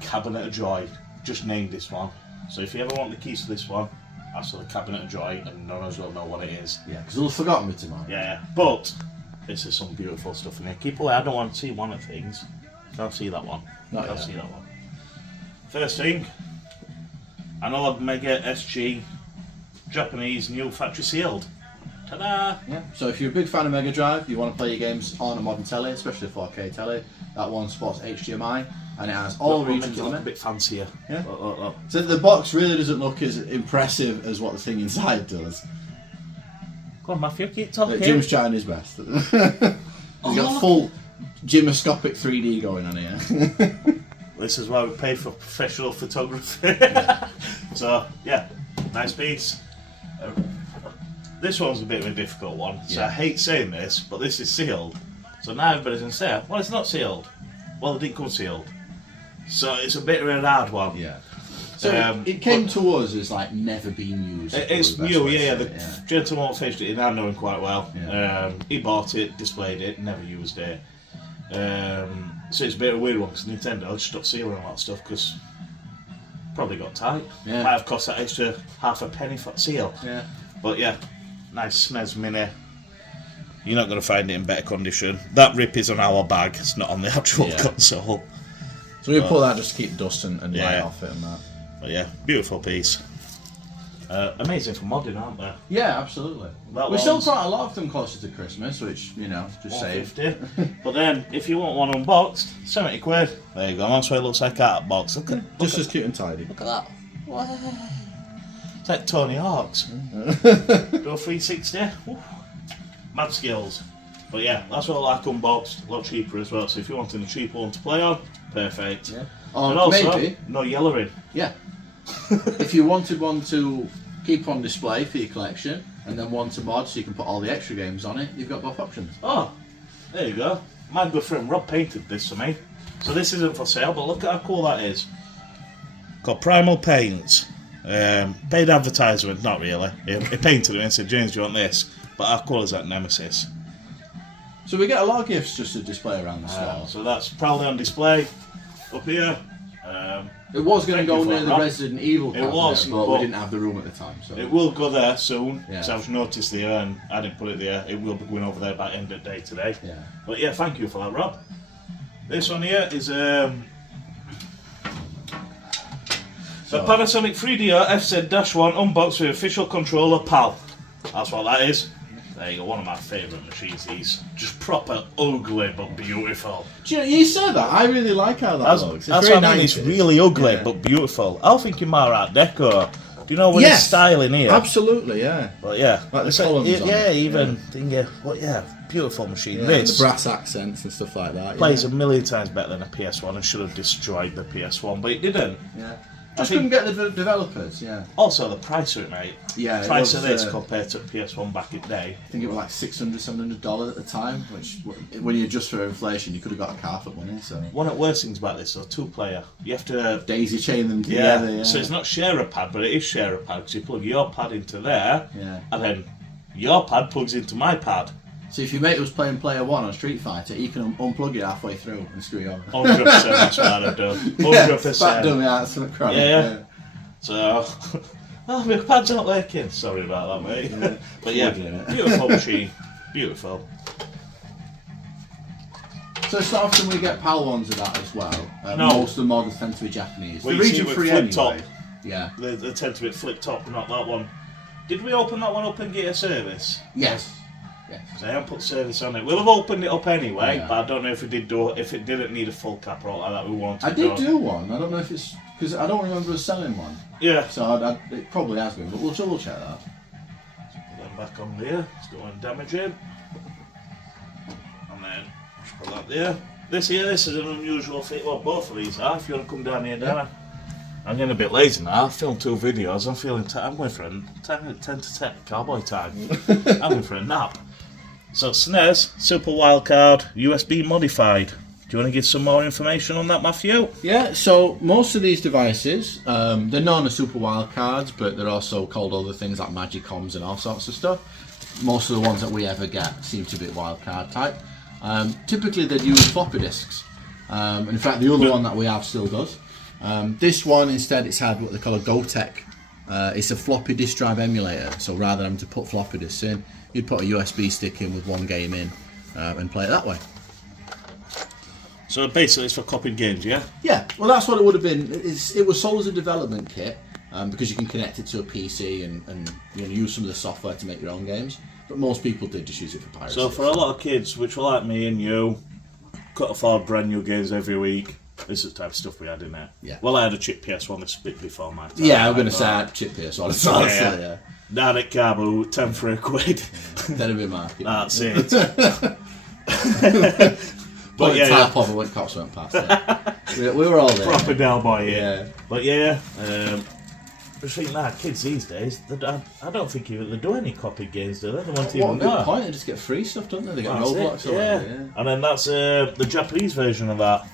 Cabinet of Joy. Just named this one. So if you ever want the keys to this one, ask for the Cabinet of Joy, and none of us will know what it is. Yeah, because they'll have forgotten me tomorrow. Yeah, but this is some beautiful stuff in here. Keep away, I don't want to see one of things. Can't see that one. Can't see that one. First thing, Analogue Mega SG, Japanese, new factory sealed. Ta-da! Yeah. So if you're a big fan of Mega Drive, you want to play your games on a modern telly, especially a 4K telly, that one supports HDMI, and it has all regions on it. A bit fancier. Yeah. So the box really doesn't look as impressive as what the thing inside does. Go on, Matthew, keep talking. Jim's trying his best. He's got full gymnoscopic 3D going on here. This is why we pay for professional photography. So, yeah, nice piece. This one's a bit of a difficult one, so I hate saying this, but this is sealed. So now everybody's going to say, well, it's not sealed. Well, it didn't come sealed. So it's a bit of a hard one. Yeah. So it came to us as like never been used. It's new, The gentleman who finished it, I know him quite well. Yeah. He bought it, displayed it, never used it. So it's a bit of a weird one because Nintendo just stopped sealing a lot of stuff because probably got tight. Yeah. Might have cost that extra £0.50 for seal. Yeah. But yeah, nice SNES Mini. You're not going to find it in better condition. That rip is on our bag, it's not on the actual console. So we pull that just to keep dust and light off it and that. But yeah, beautiful piece. Amazing for modding, aren't they? Yeah, absolutely. We still quite a lot of them closer to Christmas, which, you know, just save. But then, if you want one unboxed, 70 quid. There you go, that's what it looks like out of box. Look Just as cute and tidy. Look at that. Wow. It's like Tony Hawk's. Go 360. Oof. Mad skills. But yeah, that's what I like unboxed. A lot cheaper as well. So if you're wanting a cheap one to play on, perfect. Yeah. And also, maybe, no yellowing. Yeah. If you wanted one to keep on display for your collection, and then one to mod so you can put all the extra games on it, you've got both options. Oh, there you go. My good friend Rob painted this for me. So this isn't for sale, but look at how cool that is. Got Primal Paints. Paid advertisement, not really. He painted it and said, James, do you want this? But how cool is that Nemesis? So we get a lot of gifts just to display around the store. So that's proudly on display up here. It was going to go near the Resident Evil cabinet, but we didn't have the room at the time. So it will go there soon, because I've noticed there and I didn't put it there. It will be going over there by end of day today. Yeah. But yeah, thank you for that, Rob. This one here is the Panasonic 3DR FZ-1 unboxed with official controller PAL. That's what that is. There you go, one of my favourite machines, these. Just proper ugly but beautiful. Do you know, you said that. I really like how that looks. That's what I mean, it's really ugly but beautiful. I was thinking more Art Deco. Do you know what it's style in here? Absolutely, yeah. But yeah. Like the columns on it. Even thingy. But yeah, beautiful machine. Yeah, this. The brass accents and stuff like that. Plays a million times better than a PS1 and should have destroyed the PS1, but it didn't. Yeah. Just couldn't get the developers, Also, the price of it, mate. Yeah, price of this compared to PS1 back in the day. I think it was like $600, $700 at the time, which, when you adjust for inflation, you could have got a car for money. So one of the worst things about this is a two-player. You have to daisy chain them together. Yeah. So it's not share a pad, but it is share a pad because you plug your pad into there, and then your pad plugs into my pad. So if your mate was playing Player 1 on Street Fighter, you can unplug it halfway through and screw you on. 100%, that's what I'd have done. 100%. Fat dummy out of the Yeah. So, oh, my pad's not working. Sorry about that, mate. Yeah. But yeah, beautiful machine. Beautiful. So it's not often we get PAL ones of that as well. No. Most of the models tend to be Japanese. Well, the region free anyway. Top. Yeah. They tend to be flip top, not that one. Did we open that one up and get a service? Yes. So I haven't put service on it. We'll have opened it up anyway, but I don't know if we did if it didn't need a full cap or all like that. We wanted. I did do one. I don't know if it's because I don't remember us selling one. Yeah. So it probably has been, but we'll double check that. Put them back on there. Let's go and damage it, and then just put that there. This is an unusual fit. Well, both of these are. If you want to come down here, Dana. I'm getting a bit lazy now. I've filmed 2 videos. I'm feeling. I'm going for a 10 to 10 cowboy time. I'm going for a nap. So SNES, Super Wildcard, USB modified. Do you want to give some more information on that, Matthew? Yeah, so most of these devices, they're known as Super Wildcards, but they're also called other things like Magicoms and all sorts of stuff. Most of the ones that we ever get seem to be Wildcard type. Typically they'd use floppy disks. In fact, the other one that we have still does. This one, instead, it's had what they call a GoTech. It's a floppy disk drive emulator, so rather than having to put floppy disks in, you'd put a USB stick in with one game in and play it that way. So basically it's for copying games, yeah? Yeah, well that's what it would have been. It was sold as a development kit because you can connect it to a PC and use some of the software to make your own games. But most people did just use it for piracy. So for a lot of kids, which were like me and you, could afford brand new games every week, this is the type of stuff we had in there. Yeah. Well, I had a chip PS1 that's a bit before my time. Yeah, I'm going to say I had chip PS1 as well. Yeah. Direct cable, 10 for a quid. That'd be market. That's it. But yeah, tap off when cops went past. Yeah. we were all there. Proper Del Boy, yeah. But yeah, I think that kids these days, I don't think even they do any copied games, do they? They want to even What a good point, they just get free stuff, don't they? They get Roblox or yeah. whatever, yeah. And then that's the Japanese version of that.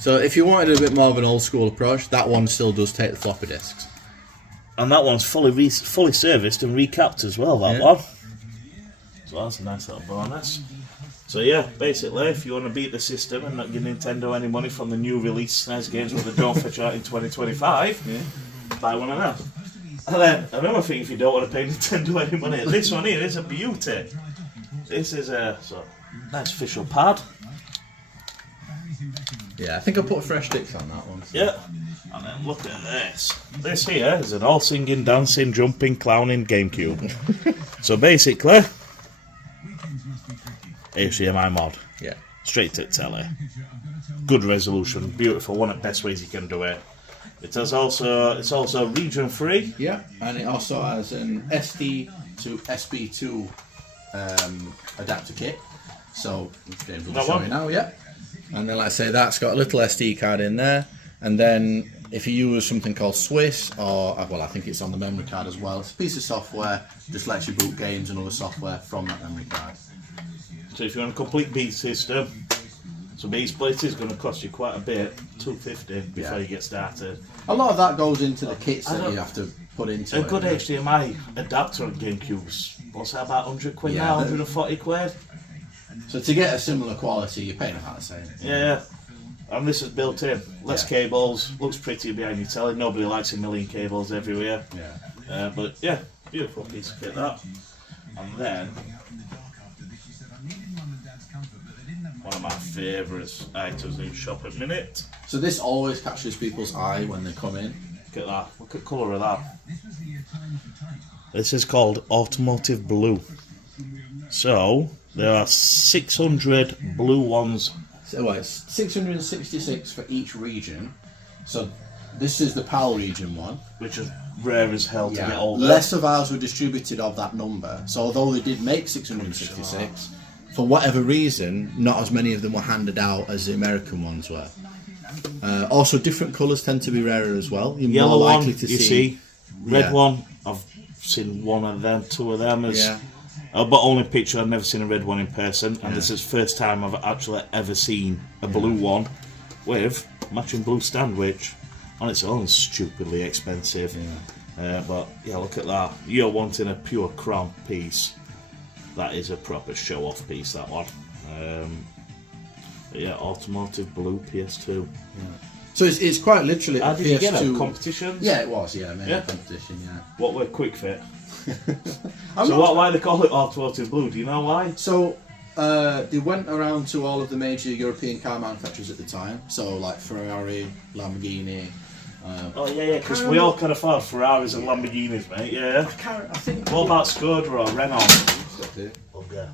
So if you wanted a bit more of an old school approach, that one still does take the floppy disks. And that one's fully serviced and recapped as well, that one. So that's a nice little bonus. So yeah, basically, if you want to beat the system and not give Nintendo any money from the new release SNES games when they don't fetch out in 2025, buy one of them. And then another thing, if you don't want to pay Nintendo any money, this one here is a beauty. This is a nice official pad. Yeah, I think I put fresh sticks on that one. So. Yeah. And then look at this. This here is an all singing, dancing, jumping, clowning GameCube. So basically, HDMI mod. Yeah. Straight to telly. Good resolution, beautiful, one of the best ways you can do it. It's also region free. Yeah, and it also has an SD to SP2 adapter kit. So James will show you now, yeah. And then, like I say, that's got a little SD card in there. And then, if you use something called Swiss, or well, I think it's on the memory card as well. It's a piece of software just lets you boot games and other software from that memory card. So if you want a complete beat system, so beat split is going to cost you quite a bit, $250 before you get started. A lot of that goes into the kits that you have to put into a good HDMI adapter on GameCubes. What's that, about 100 quid now? 140 quid? So to get a similar quality, you're paying about the same. Yeah, and this is built in. Less cables, looks pretty behind your telly. Nobody likes a million cables everywhere. Yeah. But yeah, beautiful piece of kit that. And then one of my favourite items in shop at minute. So this always catches people's eye when they come in. Look at that. Look at the colour of that. This is called Automotive Blue. So there are 600 blue ones. So it's 666 for each region. So this is the PAL region one, which is rare as hell to get all less of ours were distributed of that number. So although they did make 666, for whatever reason, not as many of them were handed out as the American ones were. Also, different colours tend to be rarer as well. You're yellow more likely one, to you see. Red one, I've seen one of them, two of them. But only picture, I've never seen a red one in person. And this is the first time I've actually ever seen a blue one with matching blue stand, which on its own is stupidly expensive. But yeah, look at that. You're wanting a pure crown piece. That is a proper show-off piece, that one. Yeah, Automotive Blue PS2. Yeah. So it's quite literally a PS2. Did you get it? Competitions? Yeah, it was. Yeah, maybe a competition. Yeah. What were Quick Fit? Why they call it Automotive Blue? Do you know why? So they went around to all of the major European car manufacturers at the time. So like Ferrari, Lamborghini. Because we all can afford Ferraris and Lamborghinis, mate. Yeah. I think. What about Skoda or Renault? Okay.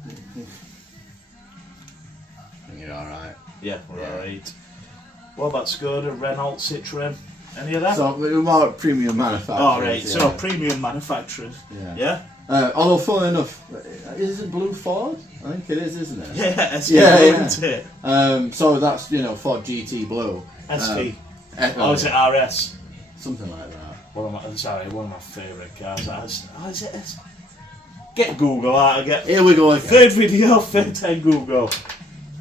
You're alright. Yeah, we're alright. What about Skoda, Renault, Citroën? Any of that? So we're more premium manufacturers. Oh, right. Yeah. So premium manufacturers. Yeah. Although, funnily enough, is it Blue Ford? I think it is, isn't it? Yeah, SP isn't it? So that's Ford GT Blue. SP. Is it RS? Something like that. One of my favourite cars. Is it SP? Get Google out again. Here we go again. Third video, third time Google.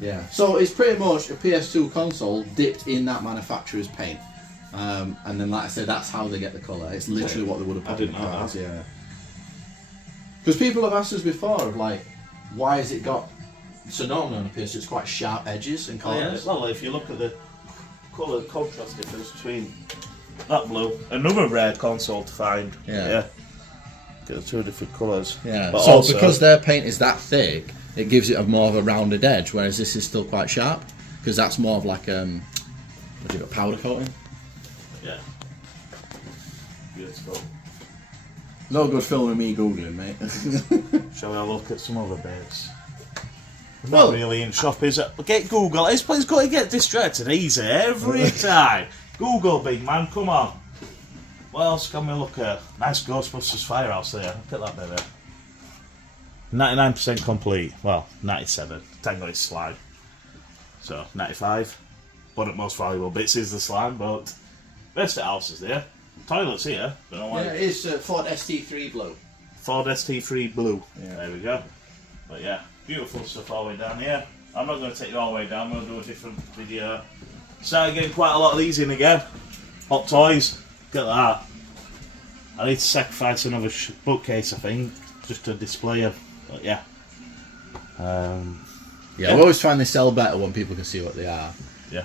Yeah. So it's pretty much a PS2 console dipped in that manufacturer's paint. And then, like I said, that's how they get the colour. It's literally what they would have put in the cars. Yeah. Because people have asked us before, of like, why has it got So normally on a PS2 it's quite sharp edges and corners. Well, if you look at the colour contrast difference between that blue, another rare console to find. Yeah. Get the two different colours. Yeah. But so also, because their paint is that thick, it gives it a more of a rounded edge, whereas this is still quite sharp because that's more of like what do you got, powder coating? Yeah. Beautiful. No good filming me googling, mate. Shall we have a look at some other bits? Not really in shop, is it? Get Google. This place got to get distracted easy every time. Google, big man, come on. What else can we look at? Nice Ghostbusters firehouse there. Look at that, baby. 99% complete. Well, 97. Tango is slime. So, 95. One of the most valuable bits is the slime, but rest of the house is there. Toilets here. Don't know why. Yeah, it is Ford ST3 blue. Ford ST3 blue. Yeah. There we go. But yeah, beautiful stuff all the way down here. I'm not going to take you all the way down. I'm going to do a different video. Started getting quite a lot of these in again. Hot toys. Look at that. I need to sacrifice another bookcase, I think, just to display them. But yeah. Yeah, I always find they sell better when people can see what they are. Yeah.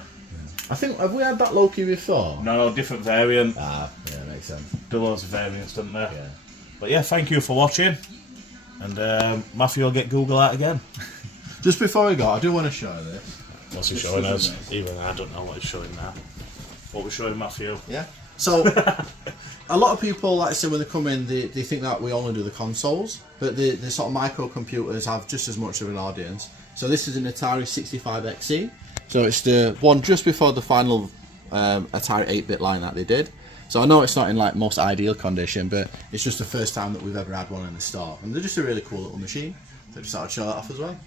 I think, have we had that Loki before? No, different variant. Ah, yeah, makes sense. There loads of variants, don't there? Yeah. But yeah, thank you for watching. And Matthew will get Google out again. Just before we go, I do want to show this. What's he showing us? Even I don't know what he's showing now. What we're showing Matthew. Yeah. So, a lot of people, like I said, when they come in, they think that we only do the consoles, but the sort of microcomputers have just as much of an audience. So this is an Atari 65XE. So it's the one just before the final Atari 8-bit line that they did. So I know it's not in like most ideal condition, but it's just the first time that we've ever had one in the store. And they're just a really cool little machine. So I just thought I'd show that off as well.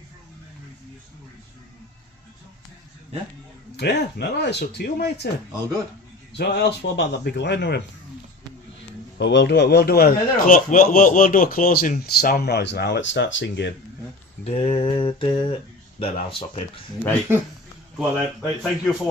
Yeah. Yeah, no, it's up to you, matey. All good. So what else? What about that big liner in? But we'll do a Yeah, we'll do a closing sound noise now. Let's start singing. Yeah. Then I'll stop it. Right. Go on then. Right, thank you for watching.